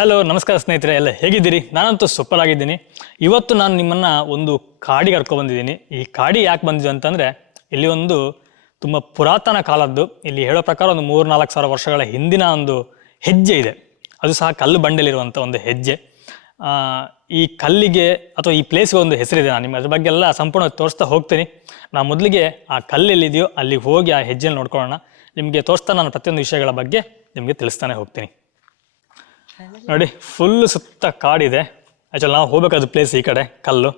Hello ನಮಸ್ಕಾರ ಸ್ನೇಹಿತರೆ, ಎಲ್ಲ ಹೇಗಿದ್ದೀರಿ? ನಾನಂತೂ ಸೂಪರ್ ಆಗಿದ್ದೀನಿ. ಇವತ್ತು ನಾನು ನಿಮ್ಮನ್ನು ಒಂದು ಕಾಡಿಗೆ ಕರ್ಕೊಬಂದಿದ್ದೀನಿ. ಈ ಕಾಡಿ ಯಾಕೆ ಬಂದಿದ್ದು ಅಂತಂದರೆ, ಇಲ್ಲಿ ಒಂದು ತುಂಬ ಪುರಾತನ ಕಾಲದ್ದು, ಇಲ್ಲಿ ಹೇಳೋ ಪ್ರಕಾರ ಒಂದು 3-4 ಸಾವಿರ ವರ್ಷಗಳ ಹಿಂದಿನ ಒಂದು ಹೆಜ್ಜೆ ಇದೆ. ಅದು ಸಹ ಕಲ್ಲು ಬಂಡೆಲಿರುವಂಥ ಒಂದು ಹೆಜ್ಜೆ. ಈ ಕಲ್ಲಿಗೆ ಅಥವಾ ಈ ಪ್ಲೇಸ್ಗೆ ಒಂದು ಹೆಸರಿದೆ. ನಾನು ನಿಮಗೆ ಅದ್ರ ಬಗ್ಗೆ ಎಲ್ಲ ಸಂಪೂರ್ಣವಾಗಿ ತೋರಿಸ್ತಾ ಹೋಗ್ತೀನಿ. ನಾನು ಮೊದಲಿಗೆ ಆ ಕಲ್ಲು ಎಲ್ಲಿದೆಯೋ ಅಲ್ಲಿಗೆ ಹೋಗಿ ಆ ಹೆಜ್ಜೆನ ನೋಡ್ಕೊಳ್ಳೋಣ. ನಿಮಗೆ ತೋರಿಸ್ತಾ ನಾನು ಪ್ರತಿಯೊಂದು ವಿಷಯಗಳ ಬಗ್ಗೆ ನಿಮಗೆ ತಿಳಿಸ್ತಾನೆ ಹೋಗ್ತೀನಿ. ನೋಡಿ, ಫುಲ್ ಸುತ್ತ ಕಾಡಿದೆ. ಆ್ಯಕ್ಚುಲಿ ನಾವು ಹೋಗ್ಬೇಕಾದ ಪ್ಲೇಸ್ ಈ ಕಡೆ ಕಲ್ಲು.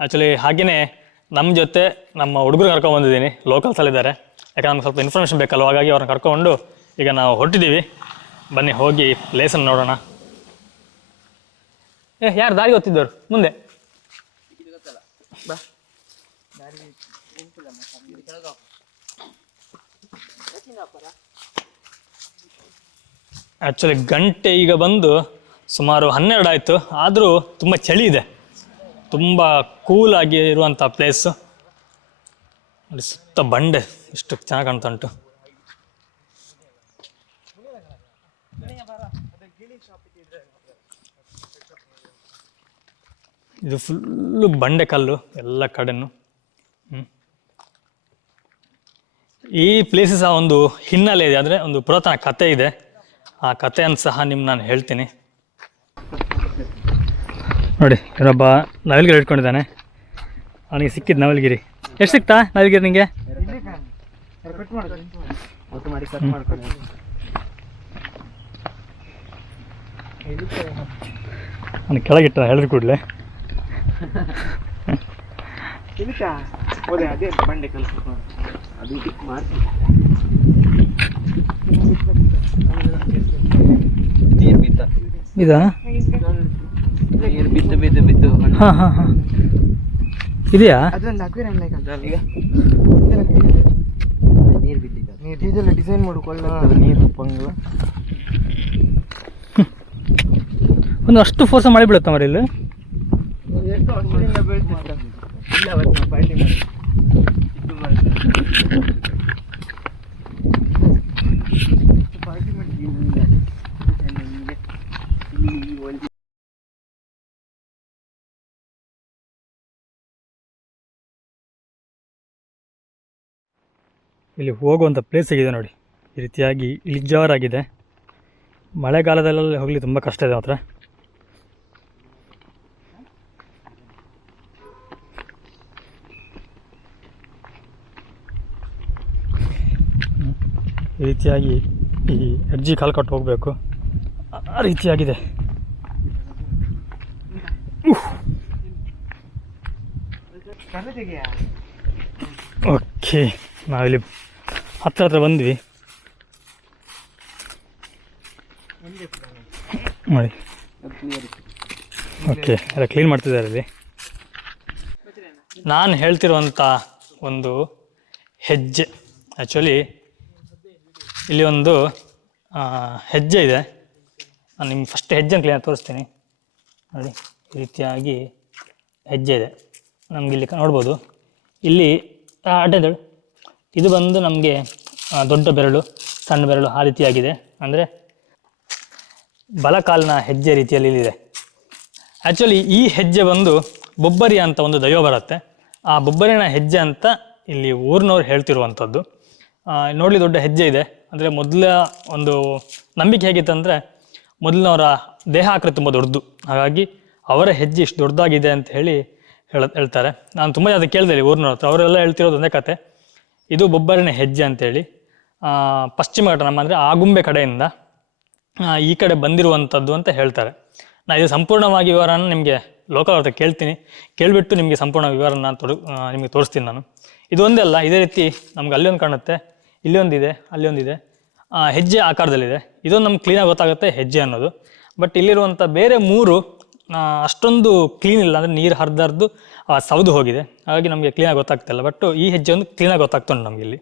ಆ್ಯಕ್ಚುಲಿ ಹಾಗೆಯೇ ನಮ್ಮ ಜೊತೆ ನಮ್ಮ ಹುಡುಗರು ಕರ್ಕೊಂಡ್ಬಂದಿದ್ದೀನಿ. ಲೋಕಲ್ಸಲ್ಲಿದ್ದಾರೆ, ಯಾಕಂದ್ರೆ ನಮ್ಗೆ ಸ್ವಲ್ಪ ಇನ್ಫಾರ್ಮೇಷನ್ ಬೇಕಲ್ವ. ಹಾಗಾಗಿ ಅವ್ರನ್ನ ಕರ್ಕೊಂಡು ಈಗ ನಾವು ಹೊರಟಿದ್ದೀವಿ. ಬನ್ನಿ ಹೋಗಿ ಪ್ಲೇಸನ್ನು ನೋಡೋಣ. ಯಾರು ದಾರಿ ಗೊತ್ತಿದ್ದವ್ರು? ಮುಂದೆ ಆ್ಯಕ್ಚುಲಿ ಗಂಟೆ ಈಗ ಬಂದು ಸುಮಾರು 12 ಆಯಿತು. ಆದರೂ ತುಂಬ ಚಳಿ ಇದೆ, ತುಂಬ ಕೂಲಾಗಿ ಇರುವಂಥ ಪ್ಲೇಸು. ಅಲ್ಲಿ ಸುತ್ತ ಬಂಡೆ ಎಷ್ಟು ಚೆನ್ನಾಗಿ ಕಾಣ್ತಾ ಉಂಟು. ಇದು ಫುಲ್ಲು ಬಂಡೆ ಕಲ್ಲು ಎಲ್ಲ ಕಡೆನೂ. ಈ ಪ್ಲೇಸ್ ಸಹ ಒಂದು ಹಿನ್ನೆಲೆ ಇದೆ, ಅಂದರೆ ಒಂದು ಪುರಾತನ ಕಥೆ ಇದೆ. ಆ ಕಥೆಯನ್ನು ಸಹ ನಿಮ್ಗೆ ನಾನು ಹೇಳ್ತೀನಿ. ನೋಡಿ, ಇವರೊಬ್ಬ ನವಿಲ್ಗಿರಿ ಇಟ್ಕೊಂಡಿದ್ದಾನೆ. ಅವನಿಗೆ ಸಿಕ್ಕಿದ್ದು ನವಿಲ್ಗಿರಿ. ಎಷ್ಟು ಸಿಕ್ತಾ ನವಿಲ್ಗಿರಿ ನಿಂಗೆ? ಅವನು ಕೆಳಗಿಟ್ಟ ಹೇಳಿದ್ರು ಕೂಡಲೇ. ಇದಾ? ಹಾಂ ಹಾಂ ಹಾಂ, ಇದೆಯಾ? ಡಿಸೈನ್ ಮಾಡಿಕೊಳ್ಳ ನೀರು ಪಂಗ್ಲ ಒಂದು ಅಷ್ಟು ಫೋರ್ಸ ಮಾಡಿ ಬೀಳುತ್ತಾ ಮರಿ ಇಲ್ಲಿ? ಇಲ್ಲಿ ಹೋಗುವಂಥ ಪ್ಲೇಸ್ ಆಗಿದೆ ನೋಡಿ. ಈ ರೀತಿಯಾಗಿ ಇಳಿಜಾರಾಗಿದೆ. ಮಳೆಗಾಲದಲ್ಲೆಲ್ಲ ಹೋಗಲಿ ತುಂಬ ಕಷ್ಟ ಇದೆ ಮಾತ್ರ. ಈ ರೀತಿಯಾಗಿ ಈ ಹೆಜ್ಜೆ ಕಾಲು ಕಟ್ಟು ಹೋಗಬೇಕು, ಆ ರೀತಿಯಾಗಿದೆ. ಓಕೆ, ನಾವಿಲ್ಲಿ ಹತ್ರ ಬಂದ್ವಿ ನೋಡಿ. ಓಕೆ, ಎಲ್ಲ ಕ್ಲೀನ್ ಮಾಡ್ತಿದ್ದಾರೆ ಇಲ್ಲಿ. ನಾನು ಹೇಳ್ತಿರುವಂಥ ಒಂದು ಹೆಜ್ಜೆ, ಆ್ಯಕ್ಚುಲಿ ಇಲ್ಲಿ ಒಂದು ಹೆಜ್ಜೆ ಇದೆ. ನಾನು ನಿಮ್ಗೆ ಫಸ್ಟ್ ಹೆಜ್ಜೆನ ಕ್ಲೀನಾಗಿ ತೋರಿಸ್ತೀನಿ. ನೋಡಿ, ಈ ರೀತಿಯಾಗಿ ಹೆಜ್ಜೆ ಇದೆ. ನಮ್ಗೆ ಇಲ್ಲಿ ನೋಡ್ಬೋದು. ಇಲ್ಲಿ ಅಡ್ಡದಳು ಇದು ಬಂದು ನಮಗೆ ದೊಡ್ಡ ಬೆರಳು, ಸಣ್ಣ ಬೆರಳು ಆ ರೀತಿಯಾಗಿದೆ. ಅಂದರೆ ಬಲಕಾಲಿನ ಹೆಜ್ಜೆ ರೀತಿಯಲ್ಲಿ ಇಲ್ಲಿದೆ. ಆ್ಯಕ್ಚುಲಿ ಈ ಹೆಜ್ಜೆ ಬಂದು ಬೊಬ್ಬರಿಯ ಅಂತ ಒಂದು ದೈವ ಬರುತ್ತೆ. ಆ ಬೊಬ್ಬರಿನ ಹೆಜ್ಜೆ ಅಂತ ಇಲ್ಲಿ ಊರಿನವ್ರು ಹೇಳ್ತಿರುವಂಥದ್ದು. ನೋಡಲಿ ದೊಡ್ಡ ಹೆಜ್ಜೆ ಇದೆ. ಅಂದರೆ ಮೊದಲ ಒಂದು ನಂಬಿಕೆ ಹೇಗಿತ್ತು ಅಂದರೆ, ಮೊದಲಿನವರ ದೇಹ ಆಕೃತಿ ತುಂಬ ದೊಡ್ಡದು, ಹಾಗಾಗಿ ಅವರ ಹೆಜ್ಜೆ ಇಷ್ಟು ದೊಡ್ಡದಾಗಿದೆ ಅಂತ ಹೇಳ್ತಾರೆ. ನಾನು ತುಂಬ ಜನ ಕೇಳಿದೆ ಇಲ್ಲಿ ಊರಿನವ್ರ ಹತ್ರ, ಅವರೆಲ್ಲ ಹೇಳ್ತಿರೋದು ಒಂದೇ ಕತೆ. ಇದು ಬೊಬ್ಬರಿನ ಹೆಜ್ಜೆ ಅಂತೇಳಿ ಪಶ್ಚಿಮ ಘಟ್ಟ, ನಮ್ಮ ಅಂದರೆ ಆಗುಂಬೆ ಕಡೆಯಿಂದ ಈ ಕಡೆ ಬಂದಿರುವಂಥದ್ದು ಅಂತ ಹೇಳ್ತಾರೆ. ನಾನು ಇದು ಸಂಪೂರ್ಣವಾಗಿ ವಿವರನ ನಿಮಗೆ ಲೋಕಲ್ ಹತ್ರ ಕೇಳ್ತೀನಿ. ಕೇಳಿಬಿಟ್ಟು ನಿಮಗೆ ಸಂಪೂರ್ಣ ವಿವರನ ನಿಮಗೆ ತೋರಿಸ್ತೀನಿ ನಾನು. ಇದು ಒಂದೇ ಅಲ್ಲ, ಇದೇ ರೀತಿ ನಮ್ಗೆ ಅಲ್ಲಿ ಒಂದು ಕಾಣುತ್ತೆ, ಇಲ್ಲಿ ಒಂದಿದೆ, ಅಲ್ಲಿ ಒಂದಿದೆ. ಹೆಜ್ಜೆ ಆಕಾರದಲ್ಲಿದೆ. ಇದೊಂದು ನಮ್ಗೆ ಕ್ಲೀನಾಗಿ ಗೊತ್ತಾಗುತ್ತೆ ಹೆಜ್ಜೆ ಅನ್ನೋದು. ಬಟ್ ಇಲ್ಲಿರುವಂಥ ಬೇರೆ 3 ಅಷ್ಟೊಂದು ಕ್ಲೀನ್ ಇಲ್ಲ, ಅಂದರೆ ನೀರು ಹರಿದು ಸೌದು ಹೋಗಿದೆ, ಹಾಗಾಗಿ ನಮಗೆ ಕ್ಲೀನಾಗಿ ಗೊತ್ತಾಗ್ತಿಲ್ಲ. ಬಟ್ ಈ ಹೆಜ್ಜೆ ಒಂದು ಕ್ಲೀನಾಗಿ ಗೊತ್ತಾಗ್ತುಂಟು ನಮಗೆ ಇಲ್ಲಿ.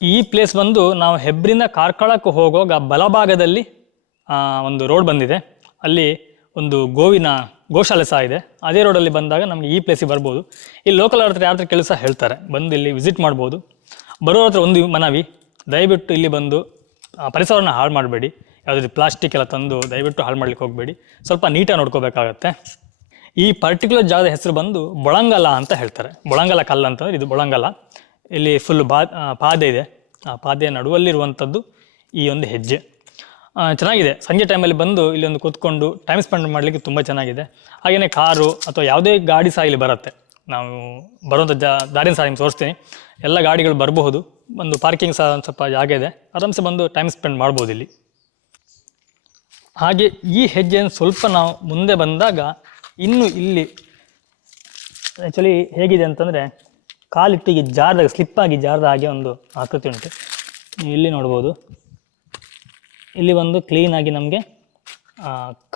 ಈ ಪ್ಲೇಸ್ ಬಂದು ನಾವು ಹೆಬ್ರಿಂದ ಕಾರ್ಕಳಕ್ಕೆ ಹೋಗುವಾಗ ಬಲಭಾಗದಲ್ಲಿ ಒಂದು ರೋಡ್ ಬಂದಿದೆ. ಅಲ್ಲಿ ಒಂದು ಗೋಶಾಲೆ ಸಹ ಇದೆ. ಅದೇ ರೋಡಲ್ಲಿ ಬಂದಾಗ ನಮಗೆ ಈ ಪ್ಲೇಸಿಗೆ ಬರ್ಬೋದು. ಇಲ್ಲಿ ಲೋಕಲ್ ಹತ್ರ ಯಾರ ಕೆಲಸ ಹೇಳ್ತಾರೆ, ಬಂದು ಇಲ್ಲಿ ವಿಸಿಟ್ ಮಾಡ್ಬೋದು. ಬರೋರ ಹತ್ರ ಒಂದು ಮನವಿ, ದಯವಿಟ್ಟು ಇಲ್ಲಿ ಬಂದು ಪರಿಸರವನ್ನು ಹಾಳು ಮಾಡಬೇಡಿ. ಯಾವುದೇ ಪ್ಲಾಸ್ಟಿಕ್ ಎಲ್ಲ ತಂದು ದಯವಿಟ್ಟು ಹಾಳು ಮಾಡ್ಲಿಕ್ಕೆ ಹೋಗಬೇಡಿ. ಸ್ವಲ್ಪ ನೀಟಾಗಿ ನೋಡ್ಕೋಬೇಕಾಗತ್ತೆ. ಈ ಪರ್ಟಿಕ್ಯುಲರ್ ಜಾಗದ ಹೆಸರು ಬಂದು ಬೊಳಂಗಲ ಅಂತ ಹೇಳ್ತಾರೆ. ಬೊಳಂಗಲ ಕಲ್ಲು ಅಂತಂದರೆ ಇದು ಬೊಳಂಗಲ. ಇಲ್ಲಿ ಫುಲ್ ಪಾದೆ ಇದೆ. ಆ ಪಾದೆಯ ನಡುವಲ್ಲಿರುವಂಥದ್ದು ಈ ಒಂದು ಹೆಜ್ಜೆ. ಚೆನ್ನಾಗಿದೆ. ಸಂಜೆ ಟೈಮಲ್ಲಿ ಬಂದು ಇಲ್ಲಿ ಒಂದು ಕೂತ್ಕೊಂಡು ಟೈಮ್ ಸ್ಪೆಂಡ್ ಮಾಡಲಿಕ್ಕೆ ತುಂಬ ಚೆನ್ನಾಗಿದೆ. ಹಾಗೆಯೇ ಕಾರು ಅಥವಾ ಯಾವುದೇ ಗಾಡಿ ಸಹ ಇಲ್ಲಿ ಬರುತ್ತೆ. ನಾವು ಬರುವಂಥ ದಾರಿನ ಸಹ ನಿಮ್ಗೆ ತೋರಿಸ್ತೀನಿ. ಎಲ್ಲ ಗಾಡಿಗಳು ಬರಬಹುದು. ಒಂದು ಪಾರ್ಕಿಂಗ್ ಸಹ ಒಂದು ಸ್ವಲ್ಪ ಜಾಗ ಇದೆ. ಆರಾಮ್ಸೆ ಬಂದು ಟೈಮ್ ಸ್ಪೆಂಡ್ ಮಾಡ್ಬೋದು ಇಲ್ಲಿ. ಹಾಗೆ ಈ ಹೆಜ್ಜೆಯನ್ನು ಸ್ವಲ್ಪ ನಾವು ಮುಂದೆ ಬಂದಾಗ ಇನ್ನು ಇಲ್ಲಿ ಆ್ಯಕ್ಚುಲಿ ಹೇಗಿದೆ ಅಂತಂದರೆ ಕಾಲಿಟ್ಟಿಗೆ ಜಾರದಾಗ ಸ್ಲಿಪ್ಪಾಗಿ ಜಾರದ ಹಾಗೆ ಒಂದು ಆಕೃತಿ ಉಂಟು. ನೀವು ಇಲ್ಲಿ ನೋಡ್ಬೋದು. ಇಲ್ಲಿ ಒಂದು ಕ್ಲೀನಾಗಿ ನಮಗೆ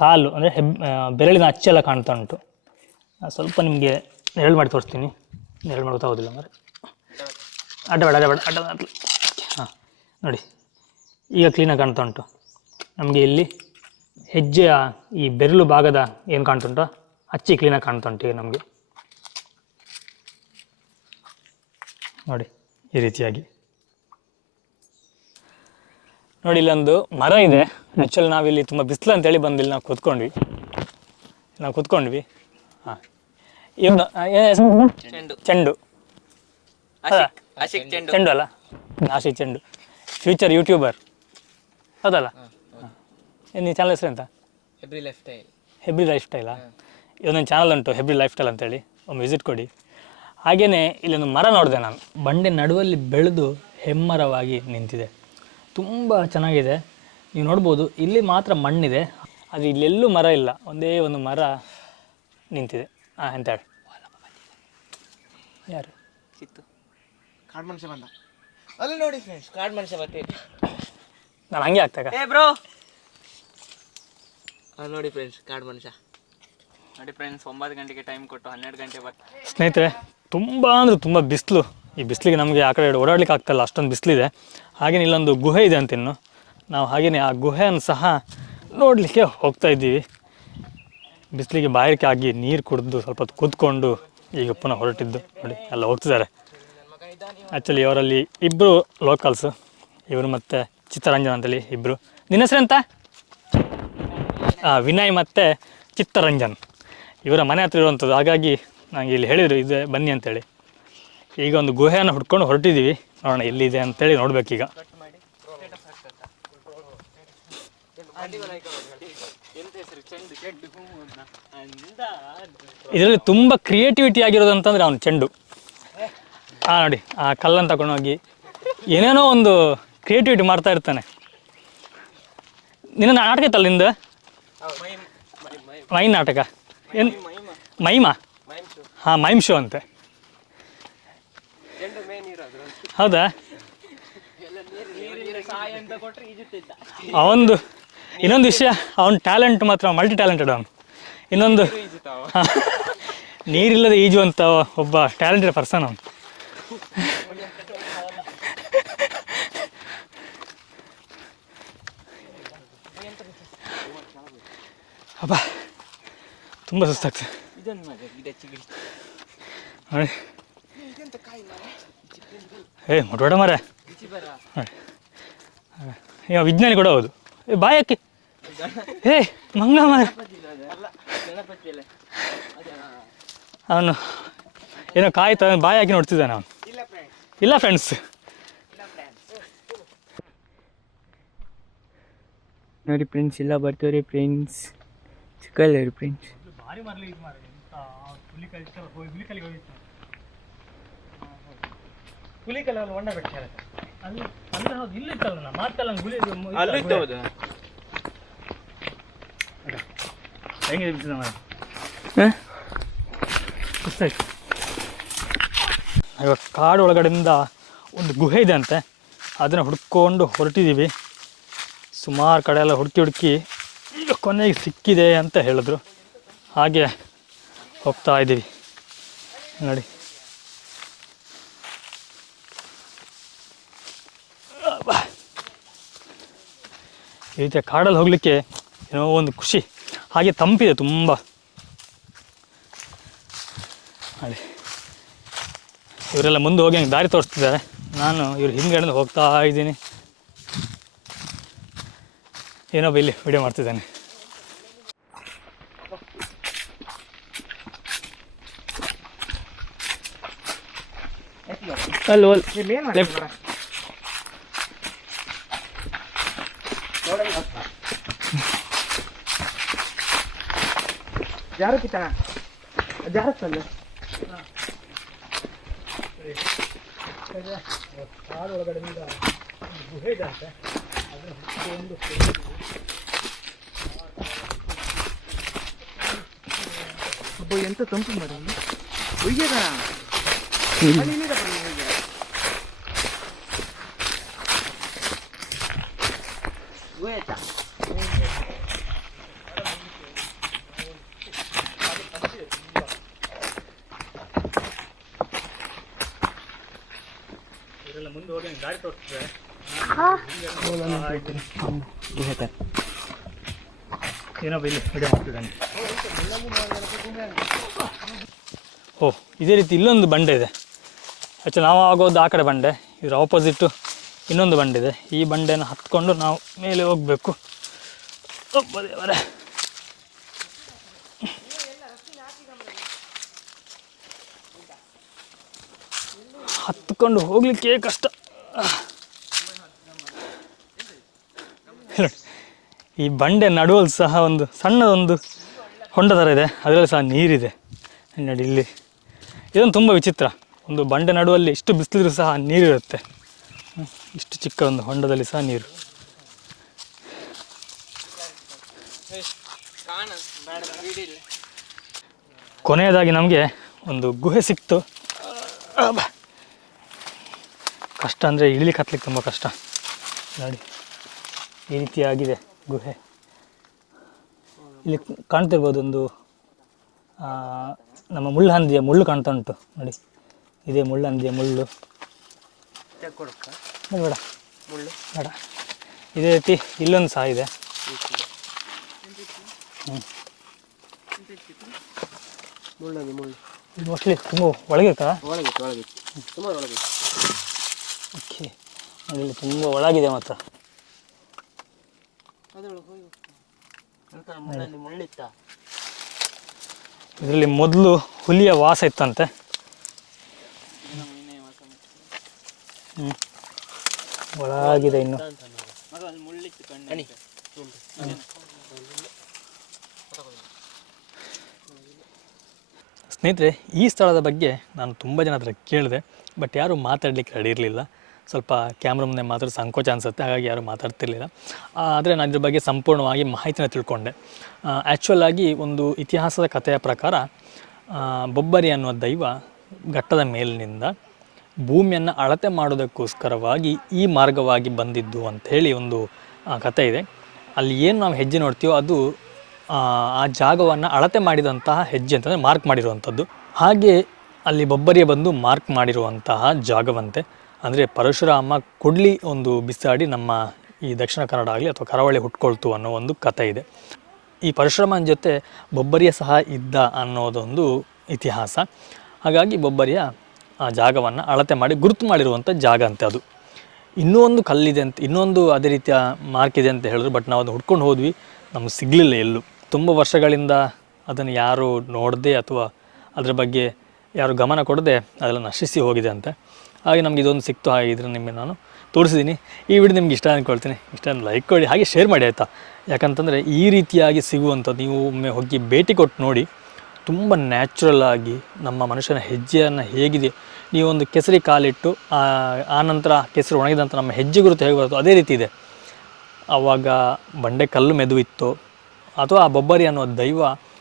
ಕಾಲು ಅಂದರೆ ಬೆರಳಿನ ಅಚ್ಚೆಲ್ಲ ಕಾಣ್ತಾ ಉಂಟು. ಸ್ವಲ್ಪ ನಿಮಗೆ ನೆರಳು ಮಾಡಿ ತೋರಿಸ್ತೀನಿ. ನೆರಳು ಮಾಡಿ ಗೊತ್ತಾಗೋದಿಲ್ಲ ಅಂದರೆ ಅಡ್ಡ ಹಾಂ ನೋಡಿ, ಈಗ ಕ್ಲೀನಾಗಿ ಕಾಣ್ತಾ ಉಂಟು. ನಮಗೆ ಇಲ್ಲಿ ಹೆಜ್ಜೆಯ ಈ ಬೆರಳು ಭಾಗದ ಏನು ಕಾಣ್ತುಂಟೋ ಅಚ್ಚಿ ಕ್ಲೀನಾಗಿ ಕಾಣ್ತಾ ಉಂಟು ಈಗ ನಮಗೆ. ನೋಡಿ ಈ ರೀತಿಯಾಗಿ ನೋಡಿ. ಇಲ್ಲೊಂದು ಮರ ಇದೆ. ಆ್ಯಕ್ಚುಲಿ ನಾವಿಲ್ಲಿ ತುಂಬ ಬಿಸಿಲು ಅಂತೇಳಿ ಬಂದಿಲ್ಲಿ ನಾವು ಕೂತ್ಕೊಂಡ್ವಿ. ಹಾಂ, ಇವನು ಚೆಂಡು ಚೆಂಡು ಅಲ್ಲ, ಆಶಿಕ್ ಚೆಂಡು, ಫ್ಯೂಚರ್ ಯೂಟ್ಯೂಬರ್ ಹೌದಲ್ಲ? ನೀವು ಚಾನಲ್ ಹೆಸರು ಅಂತ? ಹೆಬ್ರಿ ಲೈಫ್ ಸ್ಟೈಲಾ? ಇದೊಂದು ಚಾನಲ್ ಉಂಟು, ಹೆಬ್ರಿ ಲೈಫ್ ಸ್ಟೈಲ್ ಅಂತೇಳಿ. ಒಂದು ವಿಸಿಟ್ ಕೊಡಿ. ಹಾಗೆಯೇ ಇಲ್ಲೊಂದು ಮರ ನೋಡಿದೆ ನಾನು, ಬಂಡೆ ನಡುವಲ್ಲಿ ಬೆಳೆದು ಹೆಮ್ಮರವಾಗಿ ನಿಂತಿದೆ. ತುಂಬ ಚೆನ್ನಾಗಿದೆ. ನೀವು ನೋಡ್ಬೋದು, ಇಲ್ಲಿ ಮಾತ್ರ ಮಣ್ಣಿದೆ, ಅದು ಇಲ್ಲೆಲ್ಲೂ ಮರ ಇಲ್ಲ. ಒಂದೇ ಒಂದು ಮರ ನಿಂತಿದೆ. ಎಂತ ಹೇಳಿ, ಯಾರು ಸಿಕ್ತು? ಕಾಡು ಮನುಷ್ಯ ಬಂದ ಅಲ್ಲಿ ನೋಡಿ ಫ್ರೆಂಡ್ಸ್, ಕಾಡು ಮನುಷ್ಯ ಬರ್ತೀನಿ ನಾನು ಹಂಗೆ ಆಗ್ತಾಗ. ಬ್ರೋ ನೋಡಿ ಫ್ರೆಂಡ್ಸ್, ಕಾಡು ಮನುಷ್ಯ ನೋಡಿ ಫ್ರೆಂಡ್ಸ್. 9 ಗಂಟೆಗೆ ಟೈಮ್ ಕೊಟ್ಟು 12 ಗಂಟೆ ಬರ್ತಾರೆ. ಸ್ನೇಹಿತರೆ, ತುಂಬ ಅಂದರೆ ತುಂಬ ಬಿಸಿಲು. ಈ ಬಿಸಿಲಿಗೆ ನಮಗೆ ಆ ಕಡೆ ಓಡಾಡ್ಲಿಕ್ಕೆ ಆಗ್ತಾಯಿಲ್ಲ, ಅಷ್ಟೊಂದು ಬಿಸಿಲಿದೆ. ಹಾಗೆಯೇ ಇಲ್ಲೊಂದು ಗುಹೆ ಇದೆ ಅಂತಿನ್ನು. ನಾವು ಹಾಗೆಯೇ ಆ ಗುಹೆಯನ್ನು ಸಹ ನೋಡಲಿಕ್ಕೆ ಹೋಗ್ತಾ ಇದ್ದೀವಿ. ಬಿಸಿಲಿಗೆ ಬಾಯಾರಿಕೆ ಆಗಿ ನೀರು ಕುಡಿದು ಸ್ವಲ್ಪ ಹೊತ್ತು ಕೂತ್ಕೊಂಡು ಈಗ ಪುನಃ ಹೊರಟಿದ್ದು. ನೋಡಿ ಎಲ್ಲ ಹೋಗ್ತಿದ್ದಾರೆ. ಆ್ಯಕ್ಚುಲಿ ಇವರಲ್ಲಿ ಇಬ್ಬರು ಲೋಕಲ್ಸು, ಇವರು ಮತ್ತು ಚಿತ್ತರಂಜನ್ ಅಂತೇಳಿ ಇಬ್ಬರು. ನಿನ್ನ ಹೆಸರೆಂತ? ವಿನಯ್ ಮತ್ತು ಚಿತ್ತರಂಜನ್. ಇವರ ಮನೆ ಹತ್ರ ಇರುವಂಥದ್ದು. ಹಾಗಾಗಿ ನನಗೆ ಇಲ್ಲಿ ಹೇಳಿದರು ಇದೆ ಬನ್ನಿ ಅಂತೇಳಿ. ಈಗ ಒಂದು ಗುಹೆಯನ್ನು ಹುಡ್ಕೊಂಡು ಹೊರಟಿದ್ದೀವಿ. ನೋಡೋಣ ಎಲ್ಲಿದೆ ಅಂತೇಳಿ ನೋಡ್ಬೇಕೀಗ. ಇದರಲ್ಲಿ ತುಂಬ ಕ್ರಿಯೇಟಿವಿಟಿ ಆಗಿರೋದು ಅಂತಂದರೆ ಅವನು ಚೆಂಡು. ನೋಡಿ, ಆ ಕಲ್ಲನ್ನು ತಗೊಂಡೋಗಿ ಏನೇನೋ ಒಂದು ಕ್ರಿಯೇಟಿವಿಟಿ ಮಾಡ್ತಾ ಇರ್ತಾನೆ. ನಿನ್ನ ನಾಟಕ ಇತ್ತಲ್ಲ ನಿಂದು? ಮೈಮ್ ನಾಟಕ ಏನು? ಮೈಮಾ? ಹಾಂ, ಮೈಮ್ ಶೋ ಅಂತೆ. ಹೌದಾ? ಅವನದು ಇನ್ನೊಂದು ವಿಷಯ, ಅವನ ಟ್ಯಾಲೆಂಟ್ ಮಾತ್ರ ಮಲ್ಟಿ ಟ್ಯಾಲೆಂಟೆಡ್. ಅವನು ಇನ್ನೊಂದು ನೀರಿಲ್ಲದೆ ಈಜುವಂಥ ಒಬ್ಬ ಟ್ಯಾಲೆಂಟೆಡ್ ಪರ್ಸನ್ ಅವನು. ಅಪ್ಪ ತುಂಬ ಸುಸ್ತಾಗ್ತದೆ. ಮೊಟೋಡ ಮರ. ಈಗ ವಿಜ್ಞಾನಿ ಕೂಡ ಹೌದು. ಬಾಯಿ ಹಾಕಿ ಮಂಗ ಮರ. ಅವನು ಏನೋ ಕಾಯಿ ಬಾಯಿ ಹಾಕಿ ನೋಡ್ತಿದ್ದಾನೆ ಅವನು. ಇಲ್ಲ ಫ್ರೆಂಡ್ಸ್, ನೋಡಿ ಫ್ರೆಂಡ್ಸ್, ಎಲ್ಲ ಬರ್ತೀವ್ರಿ ಫ್ರೆಂಡ್ಸ್. ಚಿಕ್ಕಲ್ಲ ರೀ ಫ್ರೆಂಡ್ಸ್. ಇವಾಗ ಕಾಡು ಒಳಗಡೆಯಿಂದ ಒಂದು ಗುಹೆ ಇದೆ ಅಂತೆ, ಅದನ್ನು ಹುಡ್ಕೊಂಡು ಹೊರಟಿದ್ದೀವಿ. ಸುಮಾರು ಕಡೆ ಎಲ್ಲ ಹುಡುಕಿ ಈಗ ಕೊನೆಗೆ ಸಿಕ್ಕಿದೆ ಅಂತ ಹೇಳಿದ್ರು. ಹಾಗೆ ಹೋಗ್ತಾ ಇದ್ದೀವಿ ನೋಡಿ. ಈ ರೀತಿಯ ಕಾಡಲ್ಲಿ ಹೋಗಲಿಕ್ಕೆ ಏನೋ ಒಂದು ಖುಷಿ. ಹಾಗೆ ತಂಪಿದೆ ತುಂಬ. ನೋಡಿ, ಇವರೆಲ್ಲ ಮುಂದೆ ಹೋಗಿ ಹಂಗೆ ದಾರಿ ತೋರಿಸ್ತಿದ್ದಾರೆ. ನಾನು ಇವ್ರ ಹಿಂದ್ಗಡೆ ಹೋಗ್ತಾ ಇದ್ದೀನಿ. ಏನೊಬ್ಬ ಇಲ್ಲಿ ವಿಡಿಯೋ ಮಾಡ್ತಿದ್ದಾನೆ. ಅಲ್ಲಿ ಲೆಫ್ಟ್. ಜಾರಕ್ಕಿತ್ತ ಜಾರಕ್ಕಲ್ಲ ಕಾಡು ಒಳಗಡೆಯಿಂದ ಗುಹೆ ಇದೆ ಅಂತೆ. ಒಂದು ಒಬ್ಬ ಎಂತ ತಂಪು ಮಾಡಿ ಒಯ್ಯದ ಇದೆಲ್ಲ ಮುಂದೆ ಹೋಗಿ ಗಾಡಿ ತೋರಿಸ್ತಾರೆ. ಏನೋ ಇಲ್ಲಿ ವಿಡಿಯೋ ಮಾಡ್ತಿದ್ದಾನೆ. ಓ, ಇದೇ ರೀತಿ ಇಲ್ಲೊಂದು ಬಂಡೆ ಇದೆ. ಆ್ಯಕ್ಚುಲಿ ನಾವು ಆಗೋದು ಆ ಕಡೆ ಬಂಡೆ, ಇದ್ರ ಆಪೋಸಿಟ್ಟು ಇನ್ನೊಂದು ಬಂಡೆ ಇದೆ. ಈ ಬಂಡೆನ ಹತ್ಕೊಂಡು ನಾವು ಮೇಲೆ ಹೋಗಬೇಕು. ದೇವರೇ, ಹತ್ಕೊಂಡು ಹೋಗ್ಲಿಕ್ಕೆ ಕಷ್ಟ. ಈ ಬಂಡೆ ನಡುವಲ್ಲಿ ಸಹ ಒಂದು ಸಣ್ಣದೊಂದು ಹೊಂಡ ಥರ ಇದೆ, ಅದರಲ್ಲಿ ಸಹ ನೀರಿದೆ ನೋಡಿ. ಇಲ್ಲಿ ಇದೊಂದು ತುಂಬ ವಿಚಿತ್ರ, ಒಂದು ಬಂಡೆ ನಡುವಲ್ಲಿ ಇಷ್ಟು ಬಿಸಿಲಿದ್ರು ಸಹ ನೀರಿರುತ್ತೆ. ಇಷ್ಟು ಚಿಕ್ಕ ಒಂದು ಹೊಂಡದಲ್ಲಿ ಸಹ ನೀರು. ಕೊನೆಯದಾಗಿ ನಮಗೆ ಒಂದು ಗುಹೆ ಸಿಕ್ತು. ಕಷ್ಟ ಅಂದರೆ ಇಳಿಲಿಕ್ಕೆ ಹತ್ತಲಿಕ್ಕೆ ತುಂಬ ಕಷ್ಟ ನೋಡಿ. ಈ ರೀತಿಯಾಗಿದೆ ಗುಹೆ. ಇಲ್ಲಿ ಕಾಣ್ತಿರ್ಬೋದು ಒಂದು ನಮ್ಮ ಮುಳ್ಳಹಂದಿಯ ಮುಳ್ಳು ಕಾಣ್ತಾ ಉಂಟು ನೋಡಿ. ಇದೇ ಮುಳ್ಳಹಂದಿಯ ಮುಳ್ಳು. ಬೇಡ ಮುಳ್ಳು ಬೇಡ. ಇದೇ ರೀತಿ ಇಲ್ಲೊಂದು ಸಹ ಇದೆ. ಮೋಸ್ಟ್ಲಿ ತುಂಬ ಒಳಗಿತ್ತಾ? ಓಕೆ, ಇಲ್ಲಿ ತುಂಬ ಒಳಗಿದೆ ಮಾತ್ರ. ಇದರಲ್ಲಿ ಮೊದಲು ಹುಲಿಯ ವಾಸ ಇತ್ತಂತೆ. ಒಳಗಿದೆ ಇನ್ನು. ಸ್ನೇಹಿತರೆ, ಈ ಸ್ಥಳದ ಬಗ್ಗೆ ನಾನು ತುಂಬ ಜನ ಹತ್ರ ಕೇಳಿದೆ, ಬಟ್ ಯಾರೂ ಮಾತಾಡಲಿಕ್ಕೆ ರೆಡಿ ಇರಲಿಲ್ಲ. ಸ್ವಲ್ಪ ಕ್ಯಾಮ್ರಾ ಮುಂದೆ ಮಾತ್ರ ಸಂಕೋಚ ಅನಿಸುತ್ತೆ, ಹಾಗಾಗಿ ಯಾರೂ ಮಾತಾಡ್ತಿರ್ಲಿಲ್ಲ. ಆದರೆ ನಾನು ಇದ್ರ ಬಗ್ಗೆ ಸಂಪೂರ್ಣವಾಗಿ ಮಾಹಿತಿನ ತಿಳ್ಕೊಂಡೆ. ಆ್ಯಕ್ಚುಲಾಗಿ ಒಂದು ಇತಿಹಾಸದ ಕಥೆಯ ಪ್ರಕಾರ ಬೊಬ್ಬರಿ ಅನ್ನುವ ದೈವ ಘಟ್ಟದ ಮೇಲಿನಿಂದ ಭೂಮಿಯನ್ನು ಅಳತೆ ಮಾಡೋದಕ್ಕೋಸ್ಕರವಾಗಿ ಈ ಮಾರ್ಗವಾಗಿ ಬಂದಿದ್ದು ಅಂಥೇಳಿ ಒಂದು ಕಥೆ ಇದೆ. ಅಲ್ಲಿ ಏನು ನಾವು ಹೆಜ್ಜೆ ನೋಡ್ತೀವೋ ಅದು ಆ ಜಾಗವನ್ನು ಅಳತೆ ಮಾಡಿದಂತಹ ಹೆಜ್ಜೆ ಅಂತಂದರೆ ಮಾರ್ಕ್ ಮಾಡಿರುವಂಥದ್ದು. ಹಾಗೆ ಅಲ್ಲಿ ಬೊಬ್ಬರಿಯ ಬಂದು ಮಾರ್ಕ್ ಮಾಡಿರುವಂತಹ ಜಾಗವಂತೆ. ಅಂದರೆ ಪರಶುರಾಮ ಕೊಡ್ಲಿ ಒಂದು ಬಿಸಾಡಿ ನಮ್ಮ ಈ ದಕ್ಷಿಣ ಕನ್ನಡ ಆಗಲಿ ಅಥವಾ ಕರಾವಳಿ ಹುಟ್ಕೊಳ್ತು ಅನ್ನೋ ಒಂದು ಕಥೆ ಇದೆ. ಈ ಪರಶುರಾಮನ ಜೊತೆ ಬೊಬ್ಬರಿಯ ಸಹ ಇದ್ದ ಅನ್ನೋದೊಂದು ಇತಿಹಾಸ. ಹಾಗಾಗಿ ಬೊಬ್ಬರಿಯ ಆ ಜಾಗವನ್ನು ಅಳತೆ ಮಾಡಿ ಗುರುತು ಮಾಡಿರುವಂಥ ಜಾಗ ಅಂತೆ ಅದು. ಇನ್ನೂ ಒಂದು ಕಲ್ಲಿದೆ ಅಂತ, ಇನ್ನೊಂದು ಅದೇ ರೀತಿಯ ಮಾರ್ಕ್ ಇದೆ ಅಂತ ಹೇಳಿದ್ರು. ಬಟ್ ನಾವು ಅದನ್ನು ಹುಡ್ಕೊಂಡು ಹೋದ್ವಿ, ನಮಗೆ ಸಿಗಲಿಲ್ಲ ಎಲ್ಲೂ. ತುಂಬ ವರ್ಷಗಳಿಂದ ಅದನ್ನು ಯಾರು ನೋಡದೆ ಅಥವಾ ಅದರ ಬಗ್ಗೆ ಯಾರು ಗಮನ ಕೊಡದೆ ಅದೆಲ್ಲ ನಶಿಸಿ ಹೋಗಿದೆ ಅಂತೆ. ಹಾಗೆ ನಮ್ಗೆ ಇದೊಂದು ಸಿಕ್ತು, ಹಾಗೆ ಇದನ್ನು ನಿಮಗೆ ನಾನು ತೋರಿಸಿದ್ದೀನಿ. ಈ ವಿಡಿಯೋ ನಿಮ್ಗೆ ಇಷ್ಟ ಅಂದ್ಕೊಳ್ತೀನಿ. ಇಷ್ಟ ಲೈಕ್ ಕೊಡಿ, ಹಾಗೆ ಶೇರ್ ಮಾಡಿ ಆಯಿತಾ. ಯಾಕಂತಂದರೆ ಈ ರೀತಿಯಾಗಿ ಸಿಗುವಂಥದ್ದು ನೀವು ಒಮ್ಮೆ ಹೋಗಿ ಭೇಟಿ ಕೊಟ್ಟು ನೋಡಿ. ತುಂಬ ನ್ಯಾಚುರಲ್ ಆಗಿ ನಮ್ಮ ಮನುಷ್ಯನ ಹೆಜ್ಜೆಯನ್ನು ಹೇಗಿದೆ, ನೀವೊಂದು ಕೆಸರಿ ಕಾಲಿಟ್ಟು ಆ ನಂತರ ಕೆಸರು ಒಣಗಿದ ನಂತರ ನಮ್ಮ ಹೆಜ್ಜೆ ಗುರುತು ಹೇಗೆ ಬರುತ್ತೋ ಅದೇ ರೀತಿ ಇದೆ. ಆವಾಗ ಬಂಡೆ ಕಲ್ಲು ಮೆದುವಿತ್ತೋ ಅಥವಾ ಆ ಬೊಬ್ಬರಿ ಅನ್ನೋ ದೈವ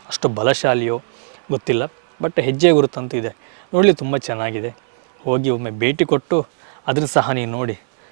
ಅಷ್ಟು ಬಲಶಾಲಿಯೋ ಗೊತ್ತಿಲ್ಲ, ಬಟ್ ಹೆಜ್ಜೆ ಗುರುತಂತೂ ಇದೆ. ನೋಡಲಿ ತುಂಬ ಚೆನ್ನಾಗಿದೆ. ಹೋಗಿ ಒಮ್ಮೆ ಭೇಟಿ ಕೊಟ್ಟು ಅದನ್ನು ಸಹ ನೀವು ನೋಡಿ.